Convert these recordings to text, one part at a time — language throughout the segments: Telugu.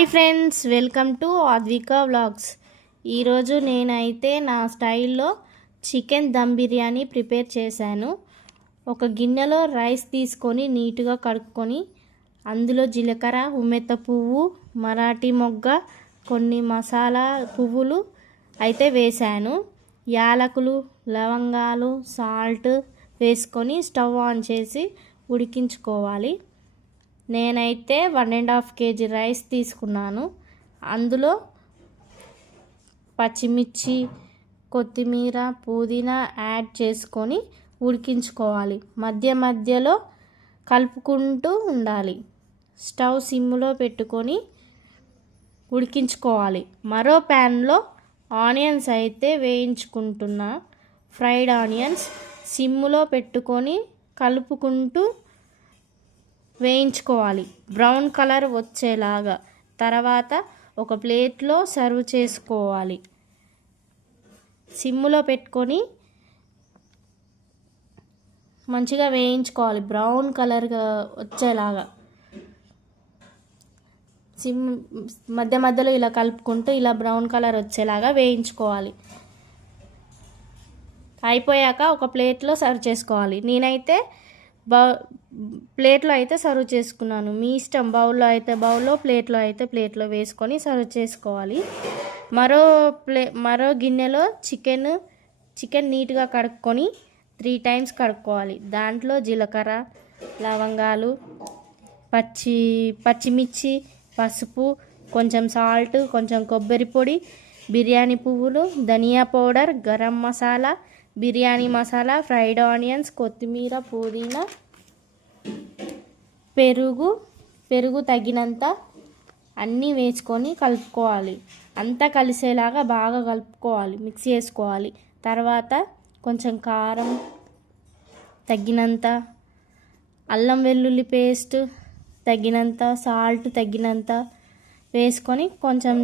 Hi friends, welcome to Advika vlogs. ఈరోజు నేనైతే నా స్టైల్లో చికెన్ దమ్ బిర్యానీ ప్రిపేర్ చేశాను. ఒక గిన్నెలో రైస్ తీసుకొని నీట్గా కడుక్కొని అందులో జీలకర్ర, ఉమ్మెత్త పువ్వు, మరాఠీ మొగ్గ, కొన్ని మసాలా పువ్వులు అయితే వేశాను. యాలకులు, లవంగాలు, సాల్ట్ వేసుకొని స్టవ్ ఆన్ చేసి ఉడికించుకోవాలి. నేనైతే 1.5 kg రైస్ తీసుకున్నాను. అందులో పచ్చిమిర్చి, కొత్తిమీర, పుదీనా యాడ్ చేసుకొని ఉడికించుకోవాలి. మధ్య మధ్యలో కలుపుకుంటూ ఉండాలి. స్టవ్ సిమ్లో పెట్టుకొని ఉడికించుకోవాలి. మరో ప్యాన్లో ఆనియన్స్ అయితే వేయించుకుంటున్నా. ఫ్రైడ్ ఆనియన్స్ సిమ్లో పెట్టుకొని కలుపుకుంటూ వేయించుకోవాలి, బ్రౌన్ కలర్ వచ్చేలాగా. తర్వాత ఒక ప్లేట్లో సర్వ్ చేసుకోవాలి. సిమ్లో పెట్టుకొని మంచిగా వేయించుకోవాలి, బ్రౌన్ కలర్గా వచ్చేలాగా. సిమ్ మధ్య మధ్యలో ఇలా కలుపుకుంటూ ఇలా బ్రౌన్ కలర్ వచ్చేలాగా వేయించుకోవాలి. అయిపోయాక ఒక ప్లేట్లో సర్వ్ చేసుకోవాలి. నేనైతే ప్లేట్లో అయితే సర్వ్ చేసుకున్నాను. మీ ఇష్టం, బౌల్లో అయితే బౌల్లో, ప్లేట్లో అయితే ప్లేట్లో వేసుకొని సర్వ్ చేసుకోవాలి. మరో గిన్నెలో చికెన్ నీట్గా కడుక్కొని 3 times కడుక్కోవాలి. దాంట్లో జీలకర్ర, లవంగాలు, పచ్చిమిర్చి, పసుపు, కొంచెం సాల్ట్, కొంచెం కొబ్బరి పొడి, బిర్యానీ పువ్వులు, ధనియా powder, garam masala, biryani masala, fried onions, కొత్తిమీర, పుదీనా, పెరుగు తగినంత అన్నీ వేసుకొని కలుపుకోవాలి. అంతా కలిసేలాగా బాగా కలుపుకోవాలి, మిక్స్ చేసుకోవాలి. తర్వాత కొంచెం కారం తగినంత, అల్లం వెల్లుల్లి పేస్ట్ తగినంత, సాల్ట్ తగినంత వేసుకొని కొంచెం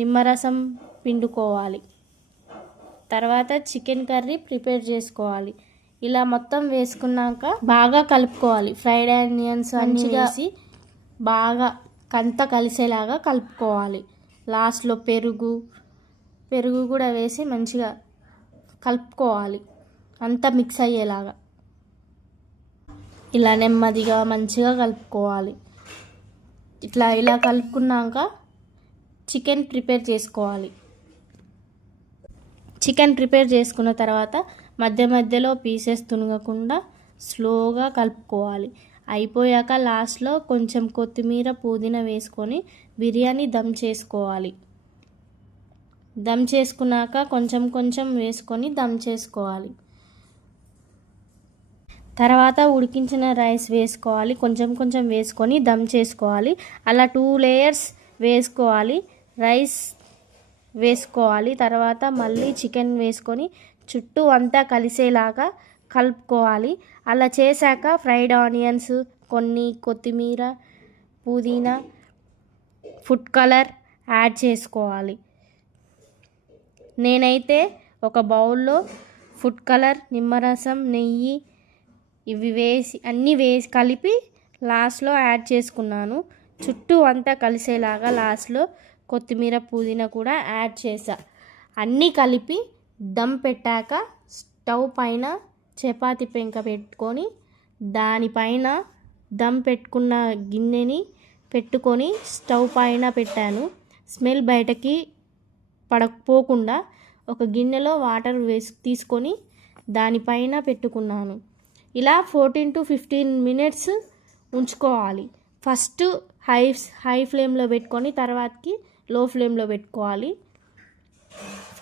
నిమ్మరసం పిండుకోవాలి. తర్వాత చికెన్ కర్రీ ప్రిపేర్ చేసుకోవాలి. ఇలా మొత్తం వేసుకున్నాక బాగా కలుపుకోవాలి. ఫ్రైడ్ ఆనియన్స్ అన్నీ వేసి బాగా కంత కలిసేలాగా కలుపుకోవాలి. లాస్ట్లో పెరుగు కూడా వేసి మంచిగా కలుపుకోవాలి, అంతా మిక్స్ అయ్యేలాగా. ఇలా నెమ్మదిగా మంచిగా కలుపుకోవాలి. ఇలా కలుపుకున్నాక చికెన్ ప్రిపేర్ చేసుకోవాలి. చికెన్ ప్రిపేర్ చేసుకున్న తర్వాత మధ్య మధ్యలో పీసెస్ తునగకుండా స్లోగా కలుపుకోవాలి. అయిపోయాక లాస్ట్లో కొంచెం కొత్తిమీర, పుదీనా వేసుకొని బిర్యానీ దమ్ చేసుకోవాలి. దమ్ చేసుకున్నాక కొంచెం కొంచెం వేసుకొని దమ్ చేసుకోవాలి. తర్వాత ఉడికించిన రైస్ వేసుకోవాలి, కొంచెం కొంచెం వేసుకొని దమ్ చేసుకోవాలి. అలా 2 layers వేసుకోవాలి. రైస్ వేసుకోవాలి. తర్వాత మళ్ళీ చికెన్ వేసుకొని చుట్టూ అంతా కలిసేలాగా కలుపుకోవాలి. అలా చేశాక ఫ్రైడ్ ఆనియన్స్, కొన్ని కొత్తిమీర, పుదీనా, ఫుడ్ కలర్ యాడ్ చేసుకోవాలి. నేనైతే ఒక బౌల్లో ఫుడ్ కలర్, నిమ్మరసం, నెయ్యి అన్నీ వేసి కలిపి లాస్ట్లో యాడ్ చేసుకున్నాను. చుట్టూ అంతా కలిసేలాగా లాస్ట్లో కొత్తిమీర, పుదీనా కూడా యాడ్ చేసా. అన్నీ కలిపి దమ్ పెట్టాక స్టవ్ పైన చపాతీ పెంక పెట్టుకొని దానిపైన దమ్ పెట్టుకున్న గిన్నెని పెట్టుకొని స్టవ్ పైన పెట్టాను. స్మెల్ బయటకి పోకుండా ఒక గిన్నెలో వాటర్ తీసుకొని దానిపైన పెట్టుకున్నాను. ఇలా 14 to 15 minutes ఉంచుకోవాలి. ఫస్ట్ హై ఫ్లేమ్లో పెట్టుకొని తర్వాతకి లో ఫ్లేమ్లో పెట్టుకోవాలి.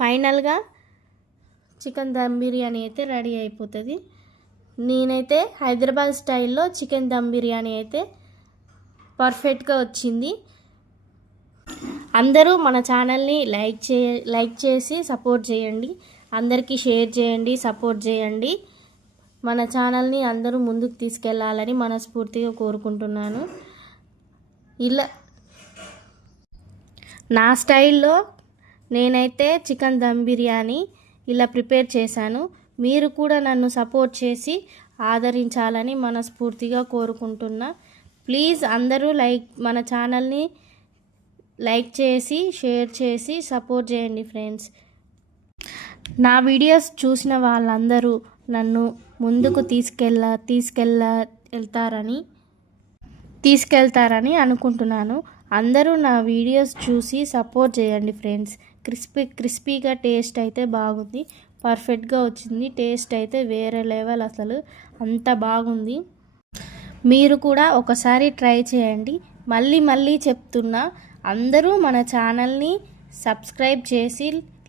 ఫైనల్గా చికెన్ దమ్ బిర్యానీ అయితే రెడీ అయిపోతుంది. నేనైతే హైదరాబాద్ స్టైల్లో చికెన్ దమ్ బిర్యానీ అయితే పర్ఫెక్ట్గా వచ్చింది. అందరూ మన ఛానల్ని లైక్ చేసి సపోర్ట్ చేయండి. అందరికీ షేర్ చేయండి, సపోర్ట్ చేయండి. మన ఛానల్ని అందరూ ముందుకు తీసుకెళ్ళాలని మనస్ఫూర్తిగా కోరుకుంటున్నాను. ఇలా నా స్టైల్లో నేనైతే చికెన్ దమ్ బిర్యానీ ఇలా ప్రిపేర్ చేశాను. మీరు కూడా నన్ను సపోర్ట్ చేసి ఆదరించాలని మనస్ఫూర్తిగా కోరుకుంటున్నా. ప్లీజ్ అందరూ మన ఛానల్ని లైక్ చేసి షేర్ చేసి సపోర్ట్ చేయండి ఫ్రెండ్స్. నా వీడియోస్ చూసిన వాళ్ళందరూ నన్ను ముందుకు తీసుకెళ్తారని అనుకుంటున్నాను. అందరూ నా వీడియోస్ చూసి సపోర్ట్ చేయండి ఫ్రెండ్స్. క్రిస్పీగా టేస్ట్ అయితే బాగుంది, పర్ఫెక్ట్గా వచ్చింది. టేస్ట్ అయితే వేరే లెవెల్, అసలు అంత బాగుంది. మీరు కూడా ఒకసారి ట్రై చేయండి. మళ్ళీ చెప్తున్నా, అందరూ మన ఛానల్ని సబ్స్క్రైబ్ చేసి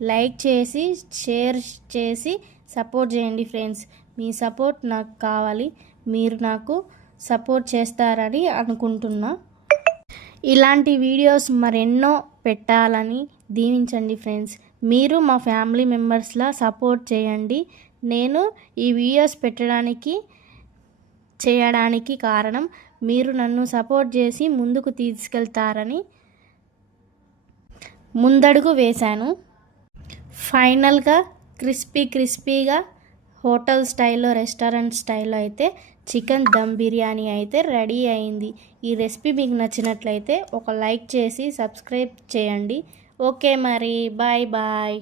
లైక్ చేసి షేర్ చేసి సపోర్ట్ చేయండి ఫ్రెండ్స్. మీ సపోర్ట్ నాకు కావాలి, మీరు నాకు సపోర్ట్ చేస్తారని అనుకుంటున్నా. ఇలాంటి వీడియోస్ మరెన్నో పెట్టాలని దీవించండి ఫ్రెండ్స్. మీరు మా ఫ్యామిలీ మెంబర్స్లా సపోర్ట్ చేయండి. నేను ఈ వీడియోస్ చేయడానికి కారణం మీరు నన్ను సపోర్ట్ చేసి ముందుకు తీసుకెళ్తారని ముందడుగు వేశాను. ఫైనల్గా క్రిస్పీగా హోటల్ స్టైల్లో, రెస్టారెంట్ స్టైల్లో అయితే చికెన్ దమ్ బిర్యానీ అయితే రెడీ అయింది. ఈ రెసిపీ మీకు నచ్చినట్లయితే ఒక లైక్ చేసి సబ్స్క్రైబ్ చేయండి. ఓకే మరి, బాయ్.